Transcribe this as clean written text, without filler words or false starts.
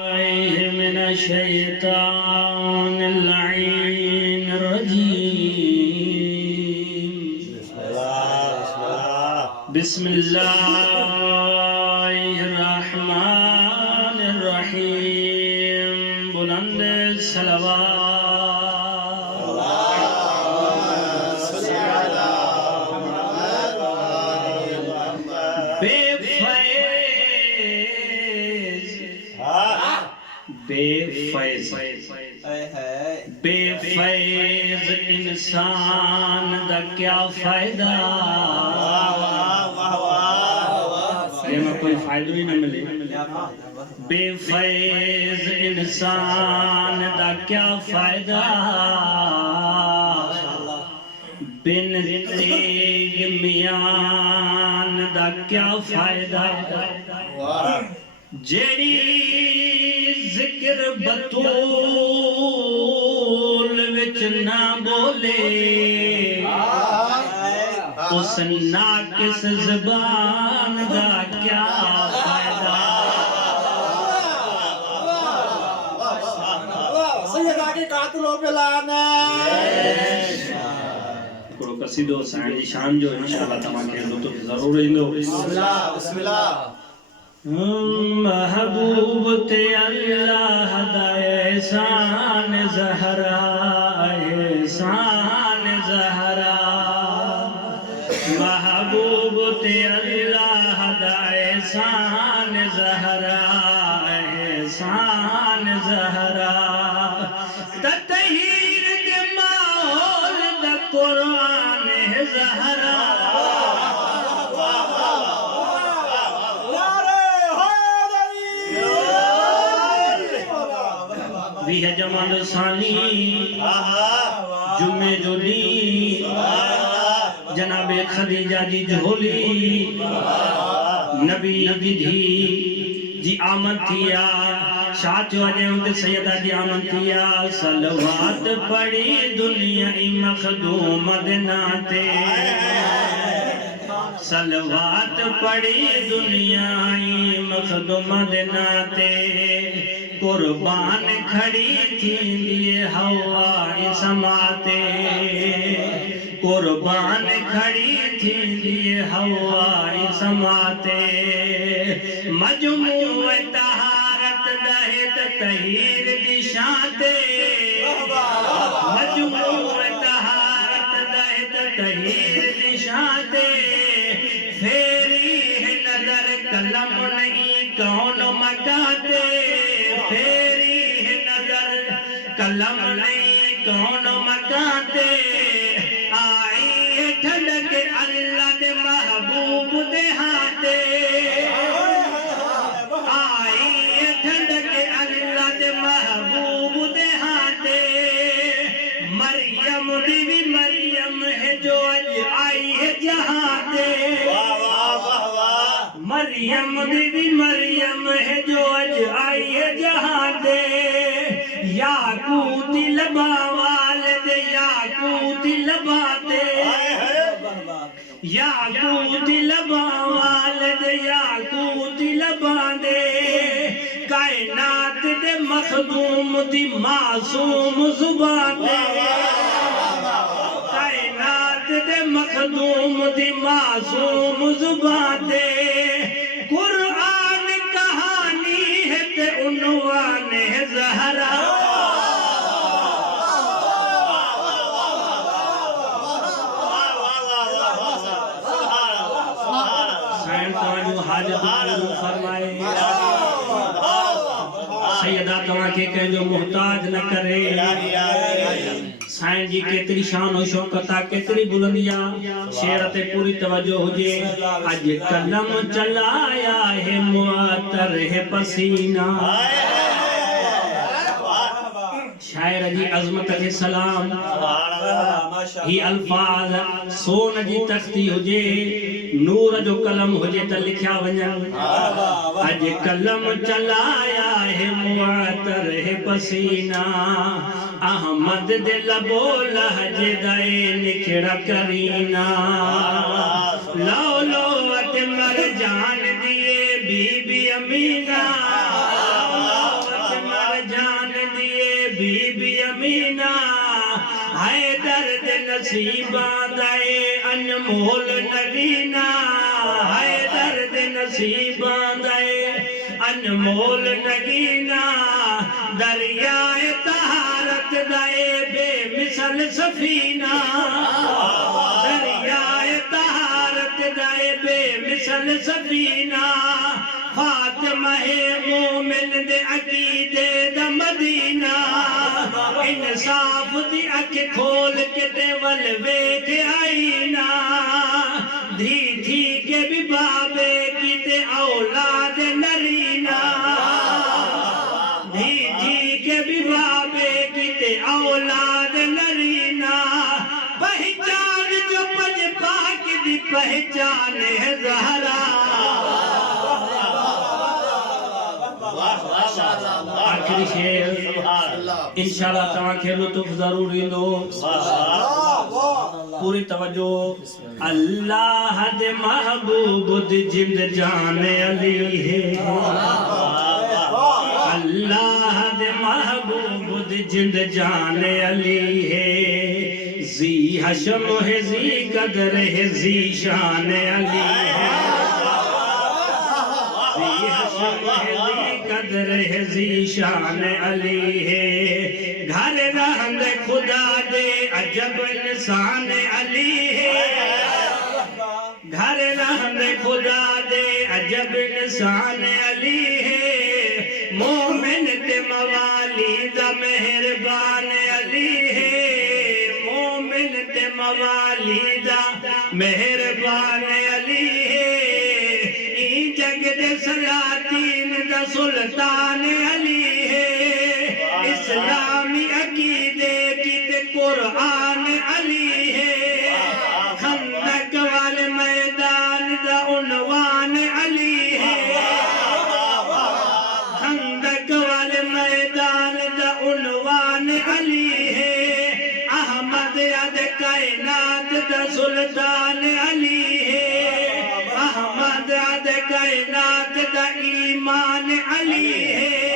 من الشيطان اللعين الرجيم بسم الله الرحمن الرحيم بلند الصلوات بے فیض انسان دا کیا فائدہ یہ میں کوئی فائدہ ہی نہ ملے بے فیض انسان دا کیا فائدہ بن تیگ میان دا کیا فائدہ جیڑی ذکر بطول وچ نہ بولے اس ناقص زبان دا کیا فائدہ سید آگے قاتلوں پہ لانا کڑو قصیدو سائن جی شان جو انشاءاللہ تمام کے دو تو ضرور رہندو بسم اللہ محبوب تے اللہ دا احسان زہرا احسان زہرا محبوب تے اللہ دا احسان زہرا احسان زہرا تطہیر دے ماحول دا قرآن زہرا بھی ہے جمال ثانی جمعے جو دی جناب خدیجہ دی جھولی نبی دی جی آمد تھیا شاہ چوہنے ہوتے سیدہ جی آمد تھیا صلوات پڑی دنیا مخدوم مدناتے صلوات پڑی دنیا مخدوم مدناتے قربان کھڑی تھی لیے ہوائی سماتے قربان کھڑی تھی لیے ہوائی سماتے مجموع طہارت دہت تہیر دشاتے مجموع طہارت دہت تہیر دشاتے پھیری ہے نظر قلم نہیں کون مکاتے پھیری ہے نظر قلم نہیں کون مکاتے آئی ہے ٹھنڈک اللہ دے محبوب دے ہاتے آئی ہے ٹھنڈک اللہ دے محبوب دے ہاتے مریم دیوی مریم ہے جو اج آئی ہے جہاں تے مریم دیوی مریم ہے جو اج آئی ہے جہاں دے یاقوت لبا والد یاقوت لبا دے یاقوت لبا والد یاقوت لبا دے کائنات دے مخدوم دی معصوم زبان دے کائنات دے مخدوم دی معصوم زبان دے قرآن کہانی ہے تے عنوان ہے زہرا سائن توانو حاجت پورو فرمائے سیدہ تمہاں کے کہیں جو محتاج نہ کرے سائن جی کتری شان و شوکتا کتری بلندیا شیرت پوری توجہ ہو جے اج قلم چلایا ہے معطر ہے پسینہ شاعر جی عظمت کے سلام ہی الفاظ سون جی تختی ہو جے نور جو قلم ہو جے تا لکھیا ونجن اج قلم چلایا ہے معطر ہے پسینہ احمد دے لبو لہج دائے نکھڑا کرینا لو لو وٹ مر جان دیے بی بی امینہ حیدر دے نصیباں دے انمول نگینا حیدر دے نصیباں دے انمول نگینا دریائے طہارت دے بے مثل سفینہ دریائے طہارت دے بے مثل سفینہ فاطمہ مومن دے عقیدے دا مدینہ انصاف دی اکھ کھول کے تے ول ویکھ آئینا دھی تھی کے بھی بابے کی تے اولاد نرینا دھی تھی کے بھی بابے کی تے اولاد نرینا پہچان جو پنج پاک دی پہچان ہے زہرا آخری شیر انشاءاللہ تمہاں کے لطف ضرور دو پوری توجہ اللہ دے محبوب دی جند جان علی ہے اللہ دے محبوب دی جند جان علی ہے زی حشم ہے زی قدر ہے زی شان علی ہے زی حشم ہے زی قدر ہے زی شان علی ہے گھر رہند خدا دے عجب انسان علی ہے گھر رہند خدا دے عجب انسان علی ہے مومن تے موالی دا مہربان علی ہے مومن تے موالی دا مہربان علی ہے ای جگ دے سلاطین دا سلطان علی ہے اسلامی عقیدے کی تے قرآن علی ہے خندق والے میدان دا عنوان علی ہے خندق والے میدان دا عنوان علی ہے احمد عد کائنات دا سلطان علی ہے احمد عد کائنات دا ایمان علی ہے